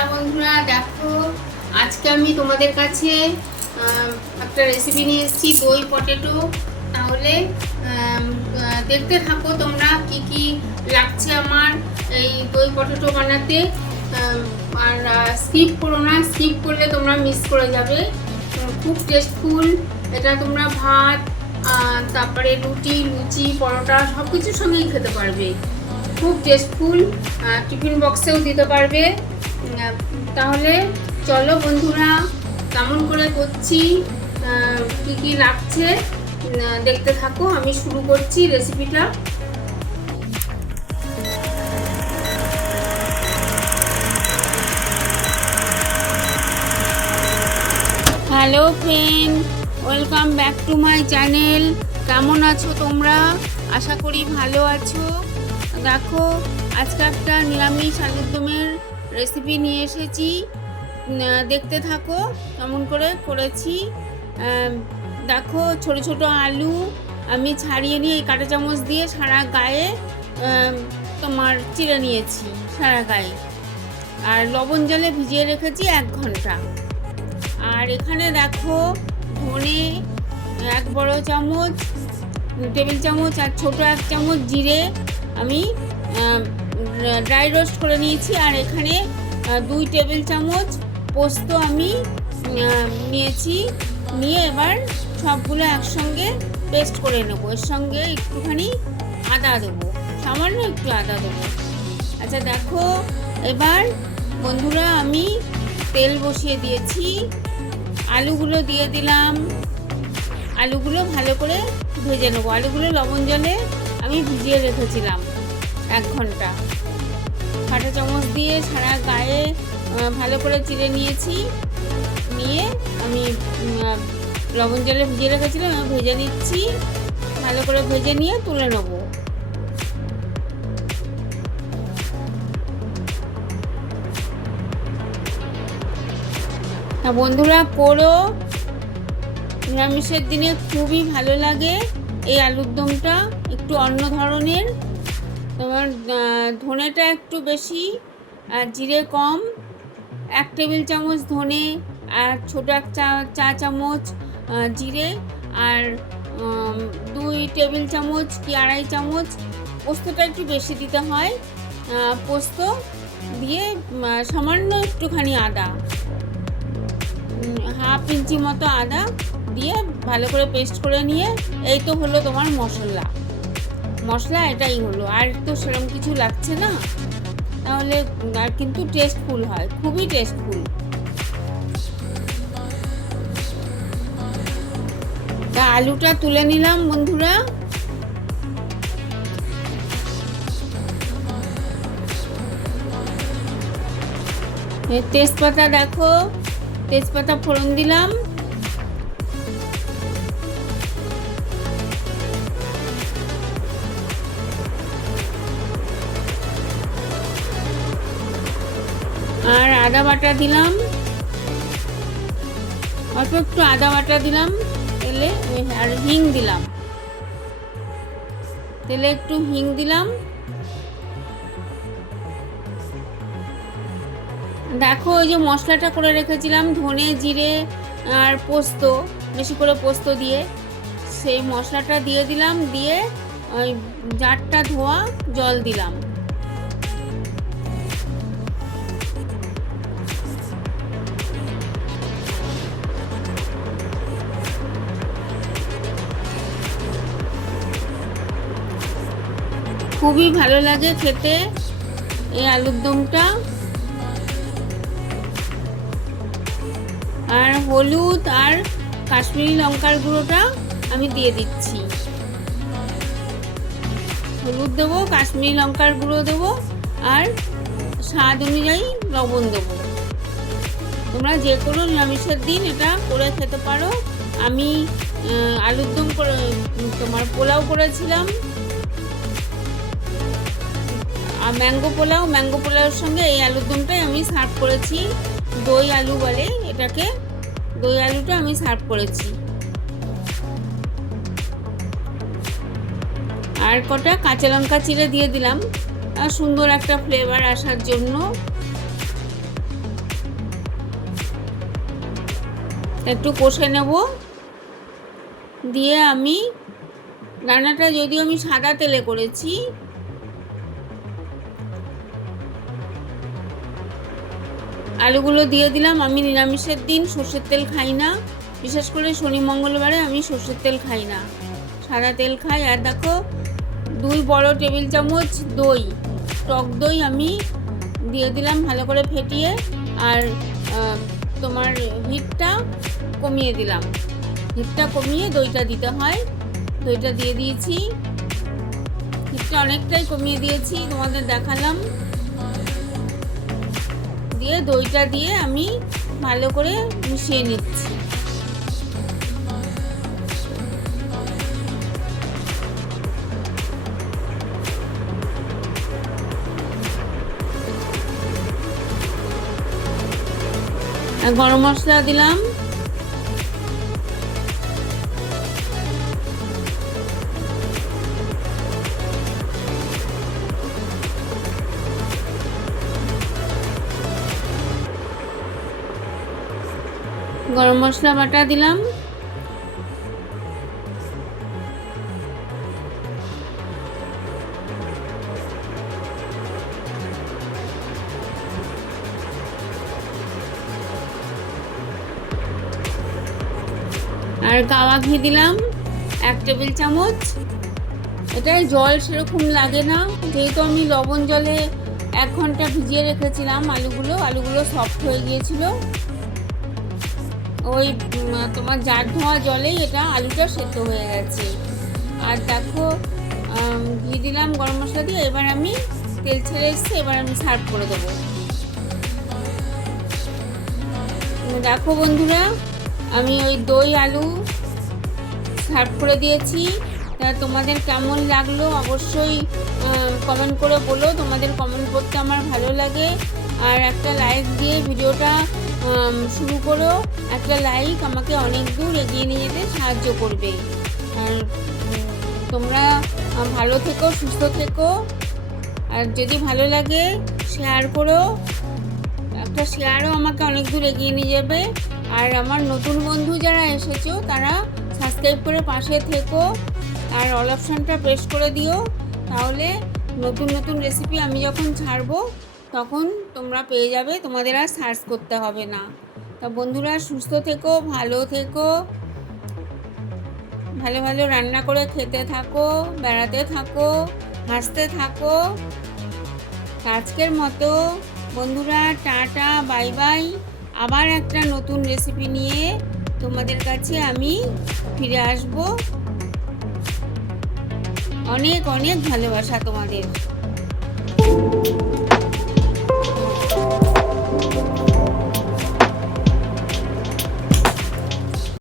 হ্যাঁ বন্ধুরা, দেখো, আজকে আমি তোমাদের কাছে একটা রেসিপি নিয়ে এসেছি, দই পটেটো তাহলে দেখতে থাকো তোমরা কি কি লাগছে আমার এই দই পটেটো বানাতে। আর স্কিপ করো না স্কিপ করলে তোমরা মিস করে যাবে। খুব টেস্টফুল এটা তোমরা ভাত তারপরে রুটি, লুচি, পরোটা সব কিছুর সঙ্গেই খেতে পারবে। খুব টেস্টফুল টিফিন বক্সেও দিতে পারবে। তাহলে চলো বন্ধুরা, কেমন করে করছি কি কি লাগছে দেখতে থাকো, আমি শুরু করছি রেসিপিটা hello friend welcome back to my channel কেমন আছো তোমরা? আশা করি ভালো আছো। দেখো, আজকে একটা নিরামিষ আলুর দমের রেসিপি নিয়ে এসেছি। দেখতে থাকো, কেমন করে করেছি। দেখো, ছোট ছোট আলু আমি ছাড়িয়ে নিয়ে এই কাঁটা চামচ দিয়ে সারা গায়ে তোমার চিড়ে নিয়েছি, সারা গায়ে। আর লবণ জলে ভিজিয়ে রেখেছি এক ঘণ্টা। আর এখানে দেখো, ধনে এক বড় চামচ টেবিল চামচ আর ছোট এক চামচ জিরে আমি ড্রাই রোস্ট করে নিয়েছি, আর এখানে দুই টেবিল চামচ পোস্ত আমি নিয়েছি। নিয়ে এবার সবগুলো একসঙ্গে পেস্ট করে নেব। এর সঙ্গে একটুখানি আদা দেবো। সামান্য একটু আদা দেবো। আচ্ছা দেখো, এবার বন্ধুরা আমি তেল বসিয়ে দিয়েছি। আলুগুলো দিয়ে দিলাম। আলুগুলো ভালো করে ভেজে নেব। আলুগুলো লবণ জলে আমি ভিজিয়ে রেখেছিলাম এক ঘণ্টা। দিয়ে সারা গায়ে ভালো করে চিড়ে নিয়েছি। নিয়ে আমি লবণ জলে ভিজিয়ে রেখেছিলাম আমি ভেজে নিচ্ছি। ভালো করে ভেজে নিয়ে তুলে নেব। বন্ধুরা করো নিরামিষের দিনে খুবই ভালো লাগে এই আলুর দমটা, একটু অন্য ধরনের। তোমার ধনেটা একটু বেশি। জিরে কম, এক টেবিল চামচ ধনে আর ছোটো এক চা চা চামচ জিরে আর দুই টেবিল চামচ কি আড়াই চামচ, পোস্তটা একটু বেশি দিতে হয় পোস্ত দিয়ে সামান্য একটুখানি আদা হাফ ইঞ্চি মতো আদা দিয়ে ভালো করে পেস্ট করে নিয়ে, এই তো হলো তোমার মশলা। মশলা এটাই হলো, আর তো সেরকম কিছু লাগছে না। তাহলে, আর কিন্তু টেস্টফুল হয়, খুবই টেস্টফুল তা আলুটা তুলে নিলাম, বন্ধুরা। তেজপাতা দেখো, তেজপাতা ফোড়ন দিলাম। আদা বাটা দিলাম। অল্প একটু আদা বাটা দিলাম। তেলে আর হিং দিলাম। তেলে একটু হিং দিলাম। দেখো ওই যে মশলাটা করে রেখেছিলাম, ধনে, জিরে আর পোস্ত, বেশি করে পোস্ত দিয়ে। সেই মশলাটা দিয়ে দিলাম, দিয়ে ওই জারটা ধোয়া জল দিলাম। খুবই ভালো লাগে খেতে, এই আলুর দমটা। আর হলুদ আর কাশ্মীরি লঙ্কার গুঁড়োটা আমি দিয়ে দিচ্ছি। হলুদ দেবো, কাশ্মীরি লঙ্কার গুঁড়ো দেবো, আর স্বাদ অনুযায়ী লবণ দেবো। তোমরা যে কোনো নিরামিষের দিন এটা করে খেতে পারো। আমি আলুর দম করে, তোমার পোলাও করেছিলাম। আর ম্যাঙ্গো পোলাও ম্যাঙ্গো পোলাওর সঙ্গে এই আলুর দমটাই আমি সার্ভ করেছি। দই আলু বলে এটাকে। দই আলুটা আমি সার্ভ করেছি। আর কটা কাঁচা লঙ্কা চিড়ে দিয়ে দিলাম। আর সুন্দর একটা ফ্লেভার আসার জন্য। একটু কষে নেব। দিয়ে আমি রান্নাটা যদিও আমি সাদা তেলে করেছি আলুগুলো দিয়ে দিলাম। আমি নিরামিষের দিন সর্ষের তেল খাই না। বিশেষ করে শনি মঙ্গলবারে আমি সর্ষের তেল খাই না। সাদা তেল খাই। আর দেখো, দুই বড় টেবিল চামচ দই। টক দই আমি দিয়ে দিলাম ভালো করে ফেটিয়ে। আর তোমার হিটটা কমিয়ে দিলাম। হিটটা কমিয়ে দইটা দিতে হয়। দইটা দিয়ে দিয়েছি। হিটটা অনেকটাই কমিয়ে দিয়েছি। তোমাদের দেখালাম। দিয়ে দইটা দিয়ে আমি ভালো করে মিশিয়ে নিচ্ছি। গরম মশলা দিলাম। গরম মশলা বাটা দিলাম। আর গাওয়া ঘি দিলাম, এক টেবিল চামচ। এটাই জল সেরকম লাগে না, যেহেতু আমি লবণ জলে এক ঘণ্টা ভিজিয়ে রেখেছিলাম আলুগুলো আলুগুলো সফট হয়ে গিয়েছিল। ওই তোমার জার ধোয়া জলেই এটা আলুটা সেদ্ধ হয়ে গেছে। আর দেখো ঘি দিলাম, গরম মশলা দিয়ে, এবার আমি তেল ছেড়ে এসছে, এবার আমি সার্ভ করে দেবো। দেখো বন্ধুরা, আমি ওই দই আলু সার্ভ করে দিয়েছি। তা তোমাদের কেমন লাগল অবশ্যই কমেন্ট করে বলো। তোমাদের কমেন্ট করতে আমার ভালো লাগে। আর একটা লাইক দিয়ে ভিডিওটা শুরু করো। একটা লাইক আমাকে অনেক দূর এগিয়ে নিয়ে যেতে সাহায্য করবে। আর তোমরা ভালো থেকো, সুস্থ থেকো। আর যদি ভালো লাগে শেয়ার করো। একটা শেয়ারও আমাকে অনেক দূর এগিয়ে নিয়ে যাবে। আর আমার নতুন বন্ধু যারা এসেছ, তারা সাবস্ক্রাইব করে পাশে থেকো। আর অল অপশানটা প্রেস করে দিও। তাহলে নতুন নতুন রেসিপি আমি যখন ছাড়বো, তখন তোমরা পেয়ে যাবে, তোমাদের আর সার্চ করতে হবে না। তা বন্ধুরা, সুস্থ থেকো, ভালো থেকো, ভালো ভালো রান্না করে খেতে থাকো, বেড়াতে থাকো, হাসতে থাকো। আজকের মতো, বন্ধুরা, টাটা, বাই বাই। আবার একটা নতুন রেসিপি নিয়ে তোমাদের কাছে আমি ফিরে আসব। অনেক অনেক ভালোবাসা তোমাদের। Thank you.